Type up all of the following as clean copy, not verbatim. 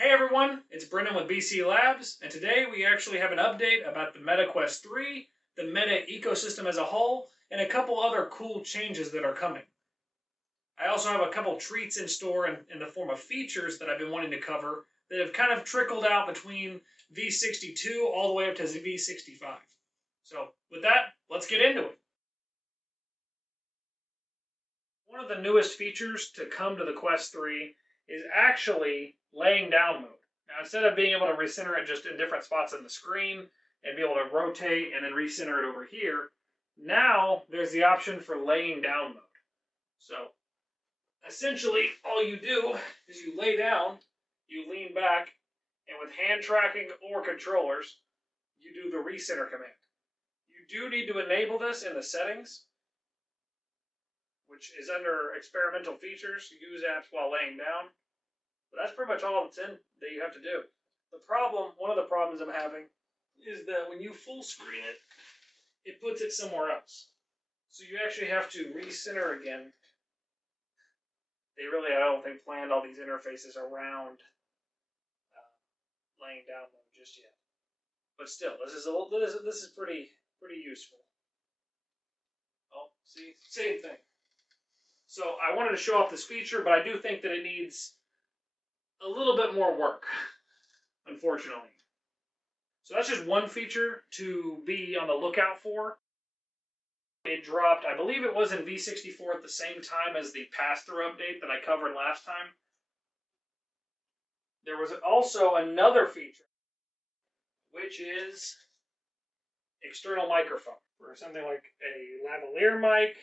Hey everyone, it's Brendan with BC Labs, and today we actually have an update about the Meta Quest 3, the Meta ecosystem as a whole, and a couple other cool changes that are coming. I also have a couple treats in store in the form of features that I've been wanting to cover that have kind of trickled out between V62 all the way up to V65. So with that, let's get into it. One of the newest features to come to the Quest 3 is actually laying down mode. Now, instead of being able to recenter it just in different spots on the screen and be able to rotate and then recenter it over here, now there's the option for laying down mode. So essentially, all you do is you lay down, you lean back, and with hand tracking or controllers, you do the recenter command. You do need to enable this in the settings, which is under experimental features. Use apps while laying down. But that's pretty much all that's in that you have to do. One of the problems I'm having, is that when you full screen it, it puts it somewhere else. So you actually have to recenter again. They really, I don't think, planned all these interfaces around laying down them just yet. But still, this is pretty useful. Oh, see, same thing. So I wanted to show off this feature, but I do think that it needs a little bit more work, unfortunately. So that's just one feature to be on the lookout for. It dropped, I believe it was in V64 at the same time as the pass-through update that I covered last time. There was also another feature, which is external microphone. For something like a lavalier mic.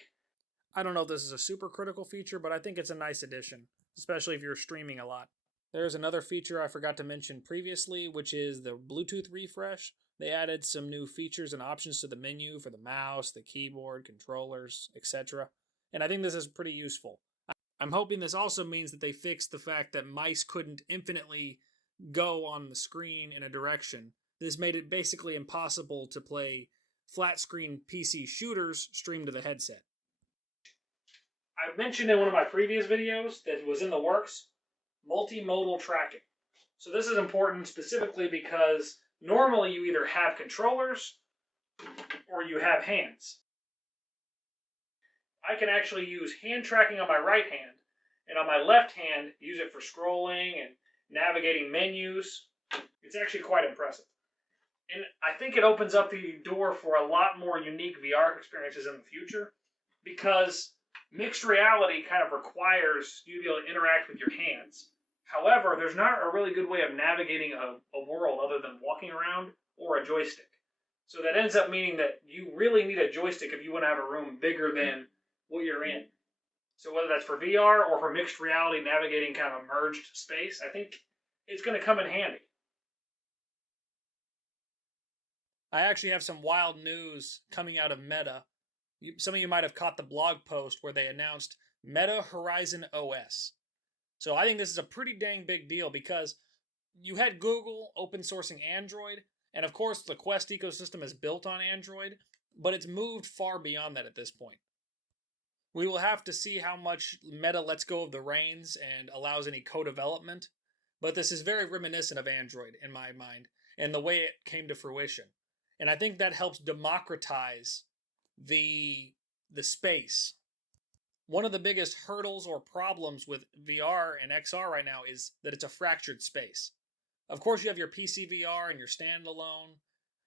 I don't know if this is a super critical feature, but I think it's a nice addition, especially if you're streaming a lot. There's another feature I forgot to mention previously, which is the Bluetooth refresh. They added some new features and options to the menu for the mouse, the keyboard, controllers, etc. And I think this is pretty useful. I'm hoping this also means that they fixed the fact that mice couldn't infinitely go on the screen in a direction. This made it basically impossible to play flat screen PC shooters streamed to the headset. I mentioned in one of my previous videos that was in the works, multi-modal tracking. So this is important specifically because normally you either have controllers or you have hands. I can actually use hand tracking on my right hand, and on my left hand use it for scrolling and navigating menus. It's actually quite impressive. And I think it opens up the door for a lot more unique VR experiences in the future, because mixed reality kind of requires you to be able to interact with your hands. However, there's not a really good way of navigating a world other than walking around or a joystick. So that ends up meaning that you really need a joystick if you want to have a room bigger than what you're in. So whether that's for VR or for mixed reality navigating kind of a merged space, I think it's going to come in handy. I actually have some wild news coming out of Meta. Some of you might have caught the blog post where they announced Meta Horizon OS. So I think this is a pretty dang big deal, because you had Google open sourcing Android, and of course the Quest ecosystem is built on Android, but it's moved far beyond that at this point. We will have to see how much Meta lets go of the reins and allows any co-development, but this is very reminiscent of Android in my mind, and the way it came to fruition. And I think that helps democratize the space. One of the biggest hurdles or problems with VR and XR right now is that it's a fractured space. Of course, you have your PC VR and your standalone,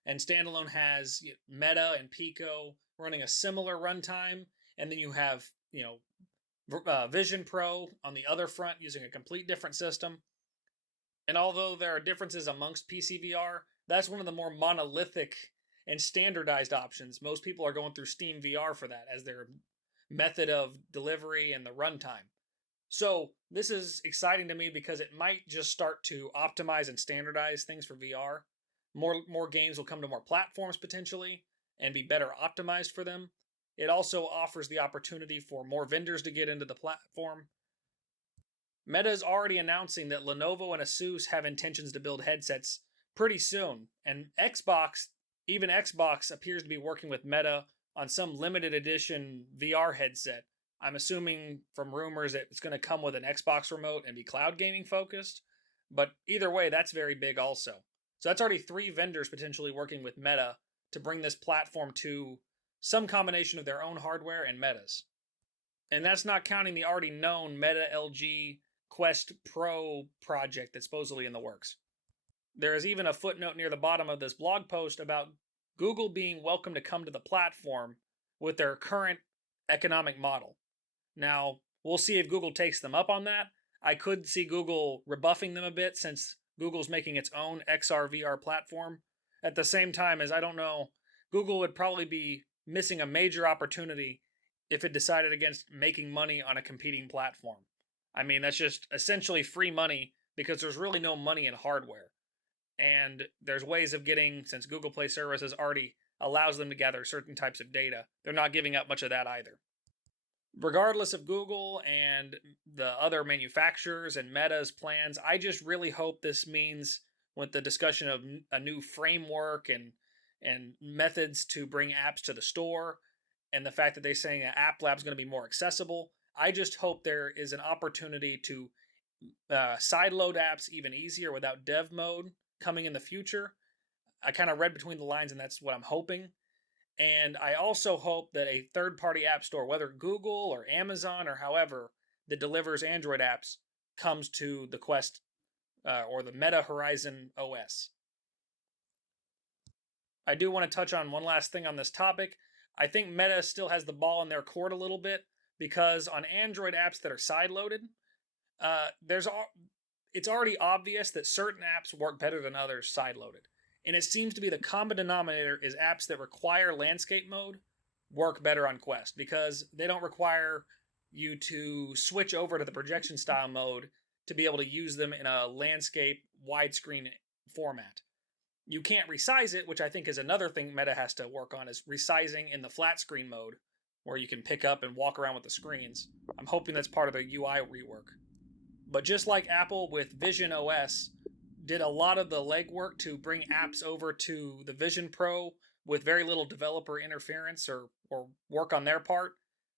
and standalone has Meta and Pico running a similar runtime, and then you have Vision Pro on the other front using a complete different system. And although there are differences amongst PC VR, that's one of the more monolithic and standardized options. Most people are going through Steam VR for that as their method of delivery and the runtime. So this is exciting to me because it might just start to optimize and standardize things for VR. More games will come to more platforms potentially and be better optimized for them. It also offers the opportunity for more vendors to get into the platform. Meta is already announcing that Lenovo and ASUS have intentions to build headsets pretty soon, and even Xbox appears to be working with Meta on some limited edition VR headset. I'm assuming from rumors that it's going to come with an Xbox remote and be cloud gaming focused, But either way, that's very big also. So that's already 3 vendors potentially working with Meta to bring this platform to some combination of their own hardware and Meta's. And that's not counting the already known Meta LG Quest Pro project that's supposedly in the works. There is even a footnote near the bottom of this blog post about Google being welcome to come to the platform with their current economic model. Now, we'll see if Google takes them up on that. I could see Google rebuffing them a bit since Google's making its own XR VR platform. At the same time, as I don't know, Google would probably be missing a major opportunity if it decided against making money on a competing platform. I mean, that's just essentially free money because there's really no money in hardware. And there's ways of getting, since Google Play Services already allows them to gather certain types of data, they're not giving up much of that either. Regardless of Google and the other manufacturers and Meta's plans, I just really hope this means with the discussion of a new framework and methods to bring apps to the store, and the fact that they're saying that App Lab is going to be more accessible. I just hope there is an opportunity to sideload apps even easier without dev mode coming in the future. I kind of read between the lines, and that's what I'm hoping. And I also hope that a third party app store, whether Google or Amazon or however, that delivers Android apps, comes to the Quest or the Meta Horizon OS. I do want to touch on one last thing on this topic. I think Meta still has the ball in their court a little bit because on Android apps that are sideloaded, it's already obvious that certain apps work better than others sideloaded. And it seems to be the common denominator is apps that require landscape mode work better on Quest because they don't require you to switch over to the projection style mode to be able to use them in a landscape widescreen format. You can't resize it, which I think is another thing Meta has to work on, is resizing in the flat screen mode where you can pick up and walk around with the screens. I'm hoping that's part of the UI rework. But just like Apple with Vision OS did a lot of the legwork to bring apps over to the Vision Pro with very little developer interference or work on their part,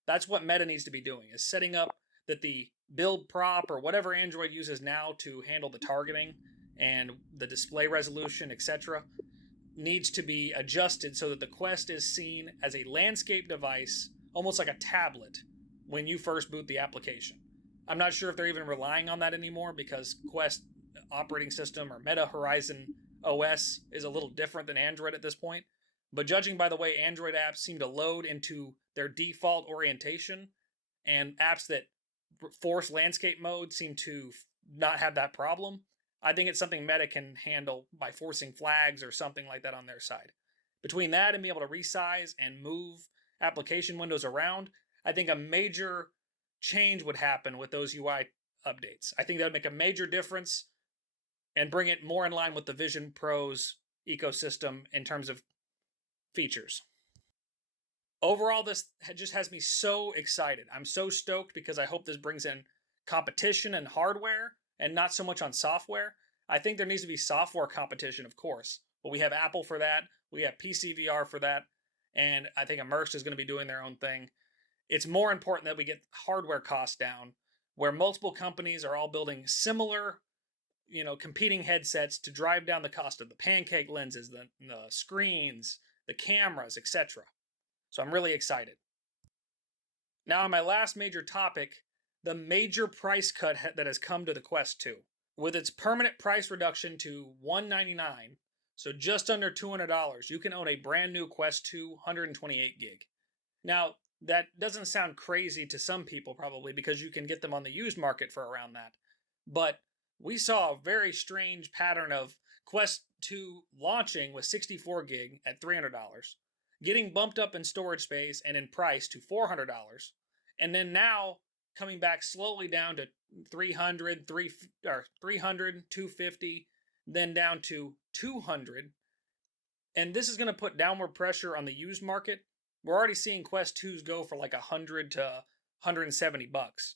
that's what Meta needs to be doing, is setting up that the build prop or whatever Android uses now to handle the targeting and the display resolution, etc., needs to be adjusted so that the Quest is seen as a landscape device, almost like a tablet, when you first boot the application. I'm not sure if they're even relying on that anymore because Quest operating system or Meta Horizon OS is a little different than Android at this point. But judging by the way Android apps seem to load into their default orientation, and apps that force landscape mode seem to not have that problem, I think it's something Meta can handle by forcing flags or something like that on their side. Between that and being able to resize and move application windows around, I think a major change would happen with those UI updates. I think that would make a major difference and bring it more in line with the Vision Pro's ecosystem in terms of features. Overall, this just has me so excited. I'm so stoked because I hope this brings in competition and hardware and not so much on software. I think there needs to be software competition, of course, but we have Apple for that. We have PCVR for that. And I think Immersed is going to be doing their own thing. It's more important that we get hardware costs down, where multiple companies are all building similar, competing headsets to drive down the cost of the pancake lenses, the screens, the cameras, etc. So I'm really excited. Now, on my last major topic, the major price cut that has come to the Quest 2. With its permanent price reduction to $199, so just under $200, you can own a brand new Quest 2 128 gig. Now, that doesn't sound crazy to some people probably because you can get them on the used market for around that. But we saw a very strange pattern of Quest 2 launching with 64 gig at $300, getting bumped up in storage space and in price to $400, and then now coming back slowly down to 300, 250, then down to 200. And this is going to put downward pressure on the used market. We're already seeing Quest 2s go for like 100 to 170 bucks.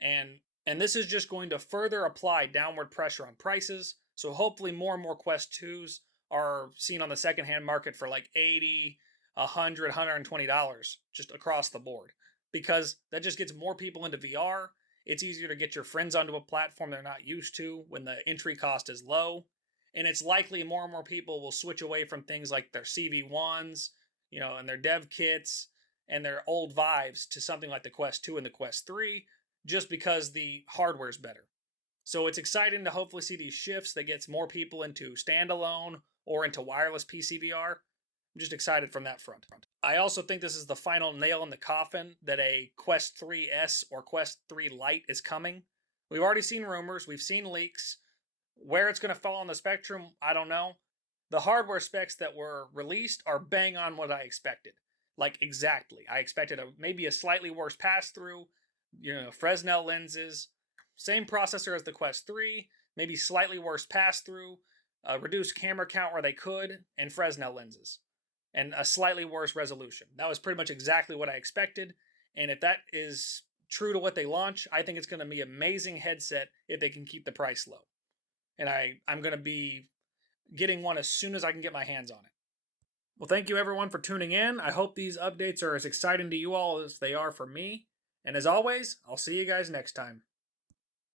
And this is just going to further apply downward pressure on prices. So hopefully more and more Quest 2s are seen on the secondhand market for like 80, 100, $120 just across the board. Because that just gets more people into VR. It's easier to get your friends onto a platform they're not used to when the entry cost is low. And it's likely more and more people will switch away from things like their CV1s, and their dev kits and their old Vives to something like the Quest 2 and the Quest 3 just because the hardware's better. So it's exciting to hopefully see these shifts that gets more people into standalone or into wireless PCVR. I'm just excited from that front. I also think this is the final nail in the coffin that a Quest 3S or Quest 3 Lite is coming. We've already seen rumors, we've seen leaks. Where it's going to fall on the spectrum, I don't know. The hardware specs that were released are bang on what I expected. Like exactly. I expected maybe a slightly worse pass through, Fresnel lenses, same processor as the Quest 3, maybe slightly worse pass through, reduced camera count where they could, and Fresnel lenses, and a slightly worse resolution. That was pretty much exactly what I expected. And if that is true to what they launch, I think it's going to be an amazing headset if they can keep the price low. And I'm going to be getting one as soon as I can get my hands on it. Well, thank you everyone for tuning in. I hope these updates are as exciting to you all as they are for me. And as always, I'll see you guys next time.